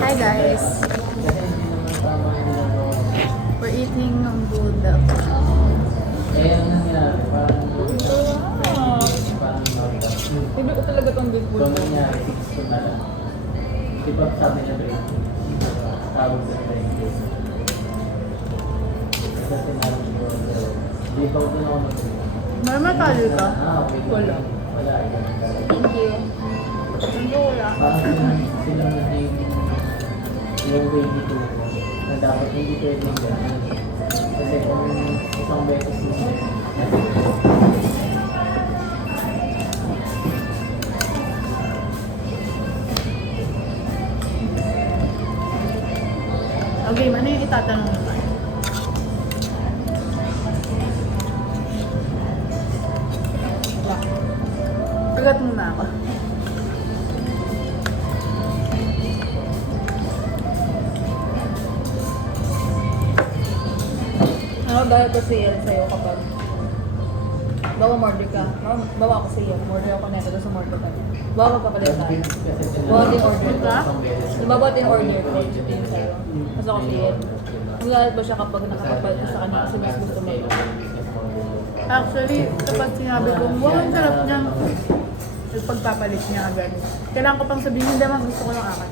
Hi guys. We're eating bulldog. Hindi ko talaga itong beef bulldog. Di ba sabi niya rin? Tawag sa rin. Kasi sinabi ko, di ba ko na ako May matalo ka? okay. Wala. Wala. Thank you. Hindi wala. Parang sila na yung way dito na dapat hindi pwedeng gano'n. Kasi kung isang beses mo Okay, ano yung itatanong mo? Kagat muna ako. Ano dahil ko siya sa'yo kapag bawa murder ka. Bawa ako siya. Murder ako neto doon sa murder ka. Bawa papalit tayo. Bawa din order ka. Bawa din order ko. Yung sa'yo. Mas ako siya. Magalit ba siya kapag nakapagpalit ko sa kanya kasi mas gusto mo yun? Actually, kapag sinabi ko, wow, ang sarap niyang pagpapalit niya agad. Kailangan ko pang sabihin, hindi mas gusto ko ng akin.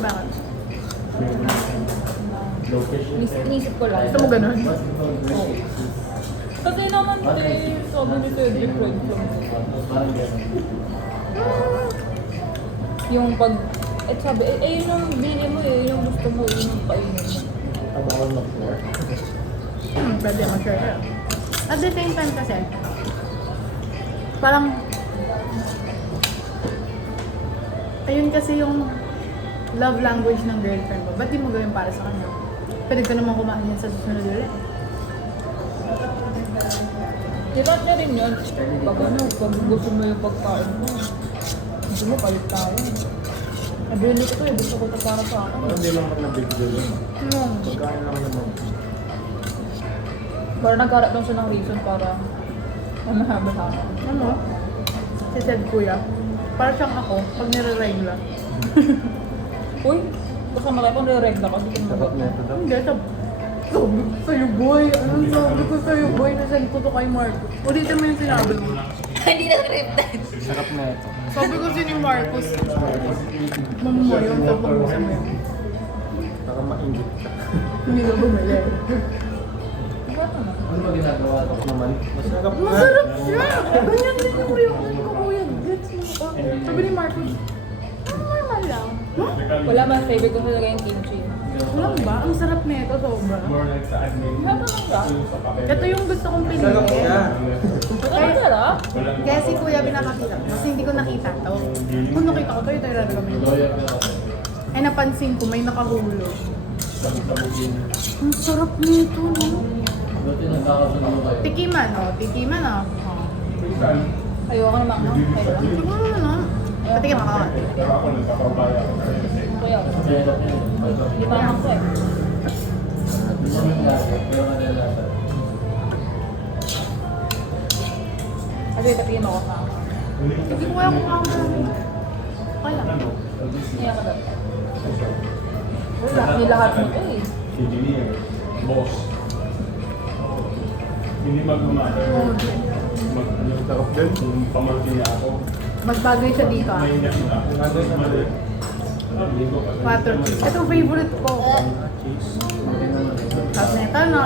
Bakit? Nisip ko lang. Gusto mo ganun? Oo. Kasi naman sabi ni Cedric Red yung pag, sabi, yun yung bili mo yung gusto mo, yun yung painin mo. Tabawan ng floor. Pwede mag-share. At the same time kasi, parang, ayun kasi yung love language ng girlfriend mo. Ba't di mo gawin para sa kanya? Pwede ka naman kumain yan sa susunod ulit. Diba niya rin yun? Pag pag gusto mo yung pagkain mo, gusto mo palit tayo. Nabili ko to gusto ko to para sa akin. Hindi lang na big deal yun. Pagkain lang naman. Para nagharap lang siya ng reason para mahaba sa akin. Ano? Si Ted Kuya. Para siyang ako, pag nire-regla. Uy, basta malay kung re-regla ka, hindi ko Dapat magot. neto daw. Hindi, sabi ko sa'yo, boy. Anong sabi ko sa'yo, boy? Nasend ko to kay Marcos. Ulitin mo yung sinabi mo. Hindi na scripted. Sarap neto. Sabi ko si ni Marcos. Mamuha yun, tapos mo sa mo yun. Saka mainggit ka. Hindi ka bumili. Ano ba ginagawa ko naman? Masarap na. Masarap siya! Ganyan din yung kuya ko. Kuya, gets mo ko. Sabi ni Marcos, normal lang. Huh? Wala man, favorite ko talaga yung kimchi. Alam ba? Ang sarap nito, sobra. Ano ba? Ito yung gusto kong pinili. Sarap na. Ano sarap? Kaya si kuya pinakakita ko. Kasi hindi ko nakita to. Kung nakita ko to, ito yung recommend. Ay napansin ko, may nakahulog. Ang sarap nito, no? Buti nagkakasunod kayo. Tikiman, oh. Tikiman, oh. Ayoko naman, no? Ayoko lang. Tikiman mo, no? Patikim ako. Kuya, Kaya dapat yun. hindi pa naman ko eh. Hindi naman lasa, pero kanilasa. Kasi tapiin ako ka. Hindi ko kaya kumain. Kaya. Kaya ka daw. Wala, nilahat mo to eh. Engineer, boss. Hindi magmamahal. Yung sarap din, yung pamangkin niya ako. Magbagay siya dito, ah. May nakita ako. Mali. Hindi ko pa. Water cheese. Ito favorite ko. Tapos na ito na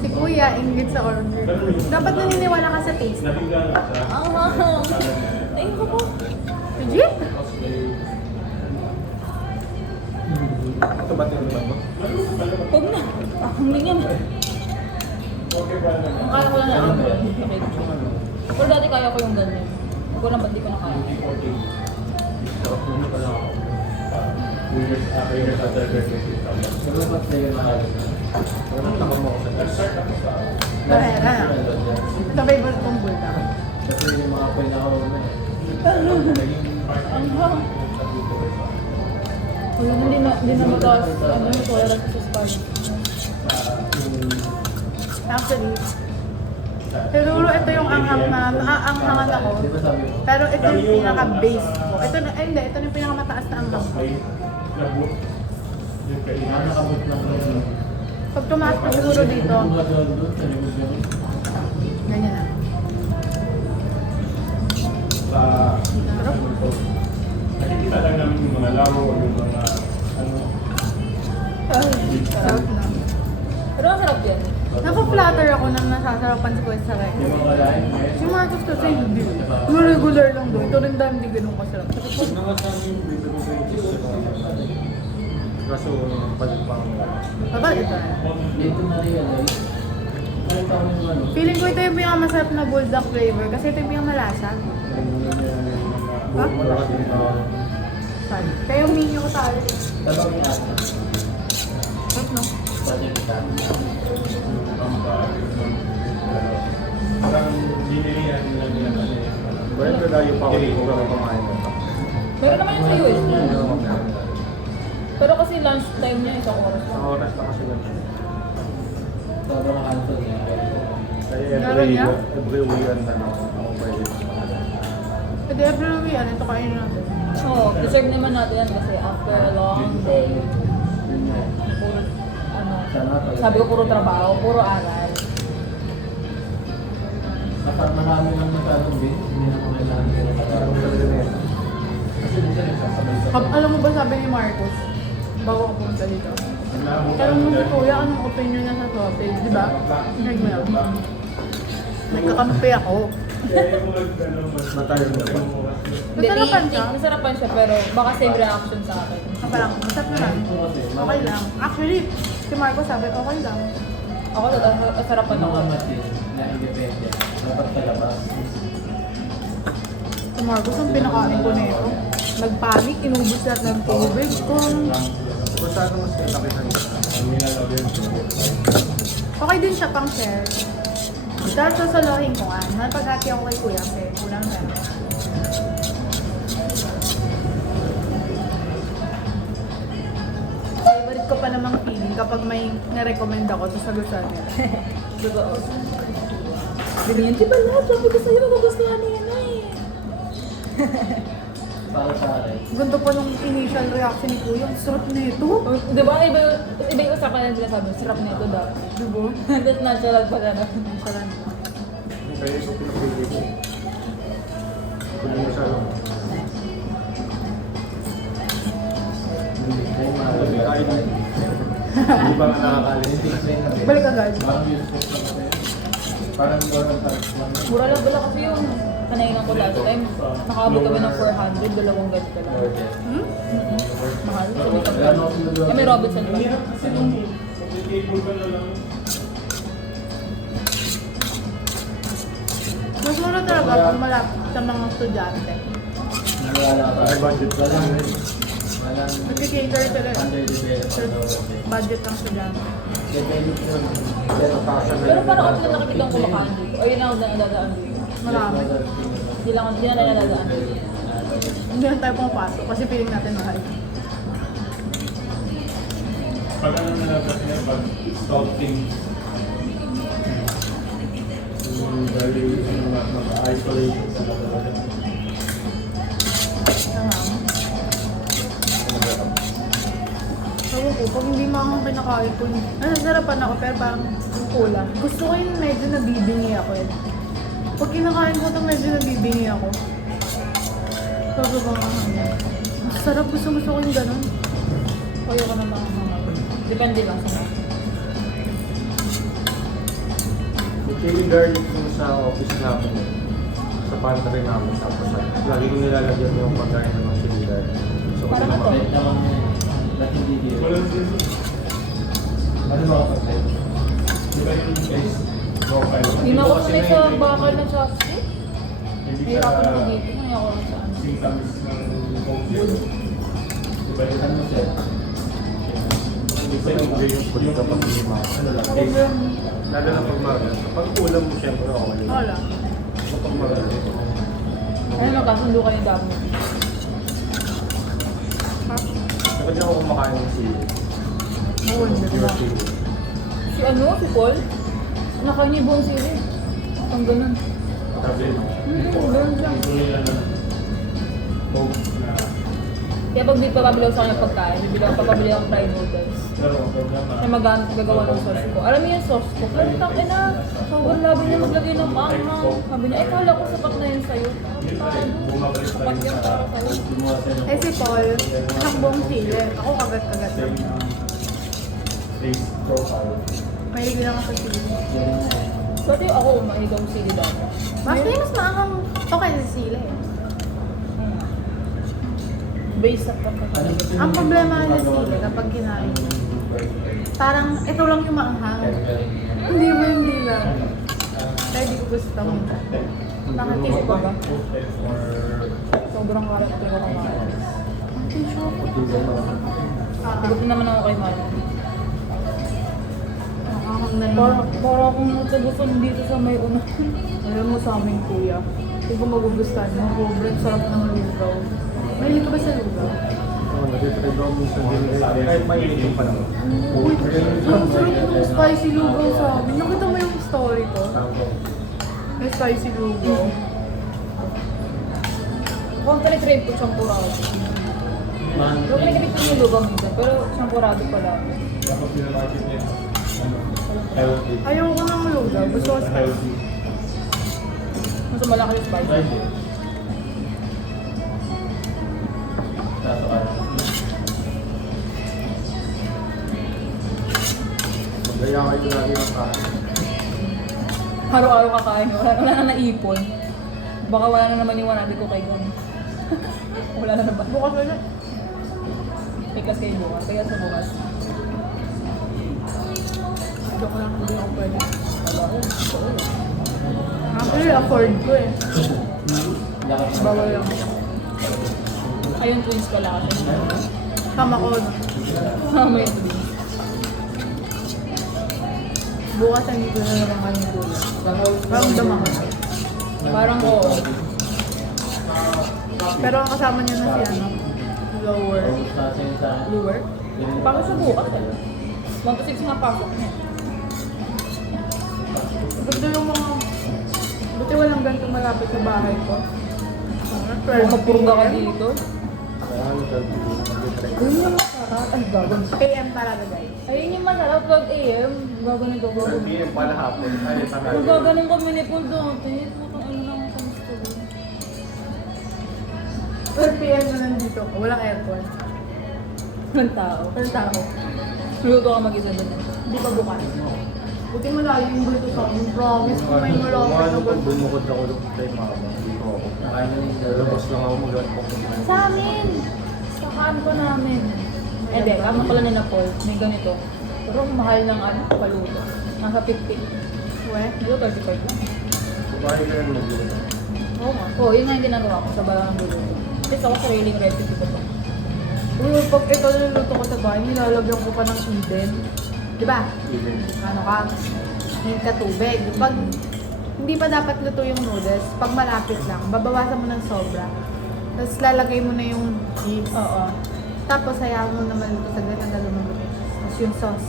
si kuya, inggit sa order. Dapat naniniwala ka sa taste. Nabigla na siya. Ayoko po. Legit? Ito ba ito ba? Huwag na. Ang lingyan. Ang kala ko lang na ako. Okay. Pero dati kaya ko yung ganyan. Huwag ko lang ba't di ko na kaya. Sarap na pala ako. 2 years after graduation. Pero ba't na yun mahal? Pero nakama mo ako sa Barera. Ito favorite kong bulldog. Kasi yung mga pinakaw na eh. Ang hang. Wala na din na mataas. Ano mo tolerance sa spice. Actually, siguro ito yung anghang na, anghangan ako. Di ba sabi mo? Pero ito yung pinaka-base ko. Ito na, ay hindi, ito na yung pinakamataas na lang. may labot. Yung kainan. Nakabot lang rin. Pag tumaas pa siguro dito, Mga doon sa likod yun. ganyan na. Sa Sarap. nakikita lang namin yung mga laro, yung mga ano. Sarap na. Pero masarap yan. Naku-flatter ako nang nasasarapan si Kuya sa Yung record. mga lain, may Si Marcos kasi hindi. Yung regular lang doon. Ito rin dahil hindi ganun kasarap. Pag nakasama yung dito ko sa kaso balik pa ang Babal ito. dito na-realize. Kahit ako yung ano, Feeling ko ito yung pinakamasarap na bulldog flavor kasi ito yung pinakamalasa. Ha? Sorry. Kaya yung menu ko sa alis. dalawang yung ata. Sarap no? Pwede kita. parang dinilihan nila nila kasi well, nalayo pa ako dito pero kumain na pa. Meron naman yun sa US. Pero kasi lunch time niya, isang oras Sa lang. oras na kasi lang siya. Sobrang kanto niya. Kaya Meron niya? every weekend na ako pwede. Pwede every week, ano ito kainin natin. Oo, deserve naman natin yan kasi after a long day, Yun nga. puro, ano, Sana talaga. sabi ko puro trabaho, puro aral. Kapag marami lang masyadong bin, hindi na kung kailangan nila Parang talaga. talaga na yan. Kasi minsan nagsasabay sa Alam mo ba sabi ni Marcos, bago ako pumunta dito? Naabutan Pero mo si nila. Kuya, anong opinion niya sa sausage, di ba? Nag mo yun. Nagkakampi ako. Kaya yung ano, mas matayo na pa. Masarapan siya. Masarapan siya, pero baka same reaction sa akin. Parang, masarap naman. Okay lang. Actually, si Marcos sabi, okay lang. Ako, masarapan Ano ako. nga machine na independent, dapat kalabas. Si Marcos, ang pinakain ko nito. Nagpanik, inubos lahat ng tubig ko. Masyado mas kailangan niya. Ang nilalagyan ko. Okay din siya pang share. Dahil sasalohin ko nga, napaghati ako kay Kuya kasi kulang na. Favorite ko pa namang feeling kapag may na-recommend ako to sa gusto nila. Totoo. Ganyan, di ba lahat? Sabi ko sa'yo, magugustuhan niya na eh. Para sa akin. Ganito pa nung initial reaction ni Kuya, ang sarap nito. Di ba? Iba yung usapan na sinasabi, sarap nito daw. Di ba? That's natural pala na. Sarap. Kaya ito pinapili ko. Kung masyado. Kain na. Hindi ba nga nakakain? Balik agad. Parang useless lang kasi. Parang walang touch lang. Mura lang pala kasi yung kanainan ko last time. Nakaabot kami ng 400, dalawang ganito lang. Hmm? Mahal. Sabi ko pa. Eh, may Robinson pa. Hirap kasi nung table ka na lang. Mas mura talaga pag malapit sa mga estudyante. Wala pa. May budget ka lang. Walang Nag-cater sila eh. underdeveloped Sir, daw kasi. budget ng estudyante. Develop yun. Pero kasha na Pero yun. parang ako na nakikita ang kumakain dito. O yun ako na nadadaan dito. Marami. Hindi na nadadaan dito. Hindi lang tayo pumapasok kasi feeling natin mahal. Pag ano na lang kasi pag stalking. Dahil ano mag-isolate sa mga Sabi ko, pag hindi mga pinakain ko, nasasarapan ako pero parang kulang. Gusto ko yung medyo nabibingi ako eh. Pag kinakain ko ito, medyo nabibingi ako. Sabi ko nga, sarap, gusto ko yung ganun. Kaya ko na mga depende lang sa mga. chili garlic yung sa office namin. Sa pantry namin. Tapos lagi ko nilalagyan yung pagkain ng chili garlic. So, Para na to. Kahit naman ba't hindi dito? walang sisi. Ano mga pagkain? Di ba yung case? Profile. Hindi na ako Kasi sanay na sa yun, bakal na chopstick. Hindi May ka ako na dito. Ngayon ako sa ano. symptoms ng COVID. Di ba yun? Ano siya? Hindi pa yung yung kapag lima. Ano lang, case. Lalo na pag magal. Pag ulam mo siyempre okay. Wala. Kapag magal. Ano magkasundo kayo dami. Kapag di ako kumakain ng sili. Mawal, di Pure ba? sili. Si ano? Si Paul? Nakain niya yung buong sili. Ang ganun. Sabi, Ganun siya. ito nila na Coke na Kaya pag di pa pabili ako sa kanya pagkain, papabili ako fried noodles. Siya gagawa ng sauce ko. Alam mo yung sauce ko? Pero takin na, sobrang labi niya maglagay ng maanghang. Sabi niya, kala ko sapat na yun sa'yo. Sapat yan para sa'yo. Eh si Paul, isang buong sili. Ako kagat-kagat lang. Face profile. Mahilig lang ako sa sili. Pati ako, mahigaw sili dati. Mas maangang to kaysa sa sili. Base sa kapatid. Ang problema sa sili kapag kinain mo, parang ito lang yung maanghang. Hindi lang. Kaya di ko gusto. Nakakisip ko ba? Sobrang karat ko yung kumain. Tissue ko. Buti naman ako kay Mali. Maanghang na yun. Para akong natagusan dito sa may una. Alam mo sa amin, kuya. Hindi ko magugustuhan. Sobrang sarap ng lugaw. Mahilig ka ba sa lugaw? Oo, natitry daw minsan din kahit mainit yung panahon. Uy, ang sarap ng spicy lugaw sa amin. Nakita mo yung story ko? May spicy lugaw. Kung tali-trade ko champurado. Huwag pinagkabit ko yung lugaw minsan, pero champurado pala. Ayaw ko ng lugaw. Gusto ko spicy. Mas malaki yung spice. Kaya kayo lagi ng kain. Araw-araw kakain. Wala na naipon. Baka wala na naman yung 100 ko kay Gon. Wala na naman. Bukas na lang. Ikas kayo bukas. Kaya sa bukas. Joke lang, hindi ako pwede. Actually, afford ko eh. Bawal lang. Ayun, twins pala kasi. Tama ko, no? Tama yung twins. Bukas nandito na naman kami kuya. Parang damang. Parang oo. Pero ang kasama niya na si ano, lower. Lower. Bakit sa bukas eh? 1 to 6 nga pasok niya. Gusto yung mga... Buti walang ganito malapit sa bahay ko. Kung mapurga ka dito. Kaya ano natitry. Ayun yung masarap. Ay, gagawin. PM talaga guys. Ayun yung masarap. 12 AM. Gagawin ito. PM pala hapon. Ay, tanghali. Magagaling kami ni Paul dati. Putang ano lang ako gusto ko. 12 PM na nandito ko. Walang aircon. Walang tao. Walang tao. Luto ka mag-isa doon. Hindi pa bukas. Buti malayo yung bulto sa akin. Promise kung may malapit na bulto. Bumukod ako kay mama. Dito ako. Lalabas lang ako mag-atpok. Sa amin! Sa kanto namin. Eh, de, kama pala ni na Paul. May ganito. Pero ang mahal ng ano, paluto. Nasa 50. We? Dito 35 lang. Bahay ka lang mag-atpok. Oo nga. Oo, yun nga yung ginagawa ko sa balang ng luto. Kasi ako sariling recipe ko pa. Uy, pag ito niluluto ko sa bahay, nilalagyan ko pa ng Eden. Diba? Even. Ano ka? Hindi ka tubig. Pag hindi pa dapat luto yung noodles, pag malapit lang, babawasan mo ng sobra. Tapos lalagay mo na yung cheese. Oo. Tapos hayaan mo naman luto sa ganyan na lumabot. Tapos yung sauce.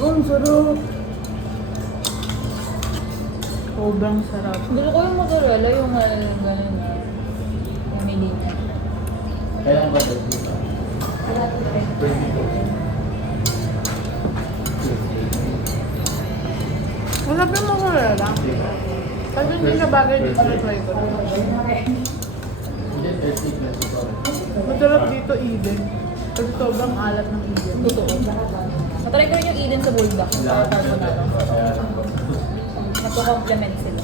Ang sarap. Sobrang sarap. Gusto ko yung mozzarella, yung gano'n na. Yung mini. Kailan ba ito dito? 22. Masarap yung mozzarella. Kasi hindi siya bagay dito na try ko. Hindi, 30 Masarap dito Eden. Kasi sobrang alat ng Eden. Totoo. Matry ko rin yung Eden sa bulldog. Sa carbonara. Nagko-complement sila.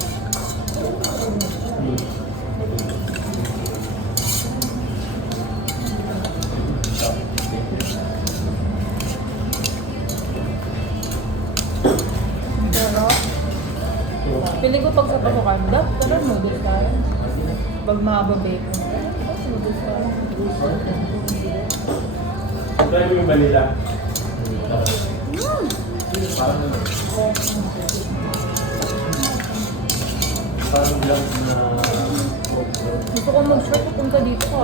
Pero, piling ko pag sa pasukan, dapat noodles ka. Pag mahaba-bake mo. Noodles ka. Try mo yung vanilla. Parang ano? Parang vlog na Gusto ko mag-short pupunta dito ko.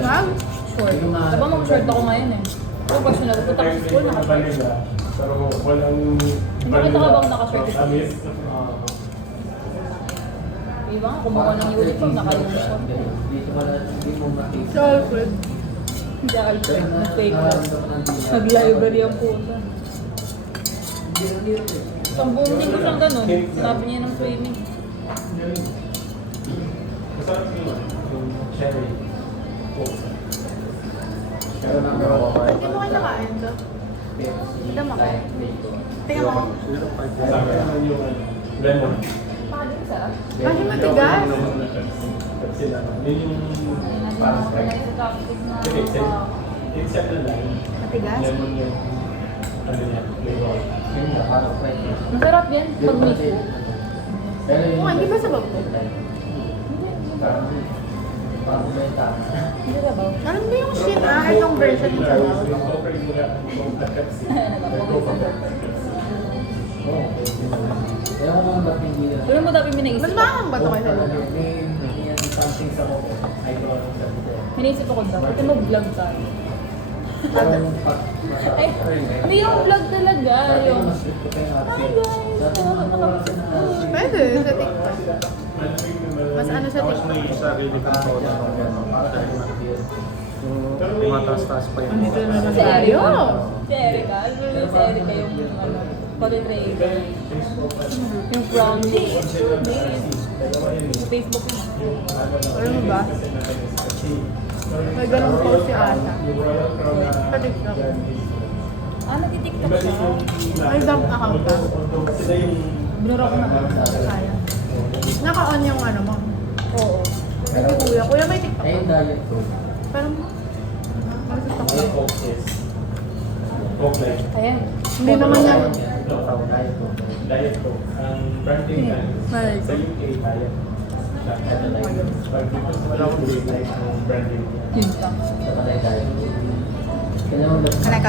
Ma'am? Short. Diba mag-short ako ngayon eh. Kung gusto na, pupunta ko sa school, naka-short. Vanilla. Pero walang Nakita ka bang naka-short ito? Amis. Iba nga, kumuha ng uniform, naka-uniform. Dito ka lang, hindi mo makita. Chocolate. Hindi ka nag-fake lang. Nag-library ang puta. Isang buong linggo siyang ganun. Sabi niya ng swimming. Masarap yung cherry. Pero namin ako kain. Hindi mo kayo nakain to? Tignan mo. Tingnan mo. Sabi naman yung lemon. Pakading sarap. Kasi matigas. Kasi yun yung parang sprite. Okay, except na lang. Matigas? Lemon yung ano niya, flavor. Yun nga, parang pwede. Masarap yan pag mismo. Pero yun, Oo, hindi ba sabag to? parang benta. Hindi ka ba? Alam mo yung shit itong version ng sabaw? Yung Coca Cola, yung Pepsi. Oo, pwede naman. Kaya ko kung ba't hindi na. Alam mo, dati may naisip Mas ko. maangang ba ito kaysa dito? May yan something sa Coco. I don't know sa dito. Naisip ako daw, pati mag-vlog tayo. Pero yung Ay, hindi yung vlog talaga. Dati Yung, mas strict ko pa yung hi outfit. guys, Dati mga wala ka na outfit. Pwede, sa TikTok. Mas ano sa Tapos TikTok? may sarili kang soda ng gano'n. Yung tumataas-taas pa yun. Andito na naman Seryo? tayo. Si Erica. Alam mo yung si Erica yung ano, content creator. Yung brownie. Sa Facebook yun. Alam mo ba? May ganun post si Asa. Sa TikTok. Ah, nag-tiktok siya. May dump account ka. Sila yung Binura ko na. Kaya. Naka-on yung ano mo. Oo. Kasi kuya. Kuya may TikTok. Ayun diet ko. Parang mag-tiktok mga lang. Coke is Coke Light. Ayan. Hindi naman yan. Diet ko. Diet Coke. Ang branding na Diet sa UK, Diet. Wala akong date light ng branding. Yun lang. Saka diet ko. Kailangan Kanay ka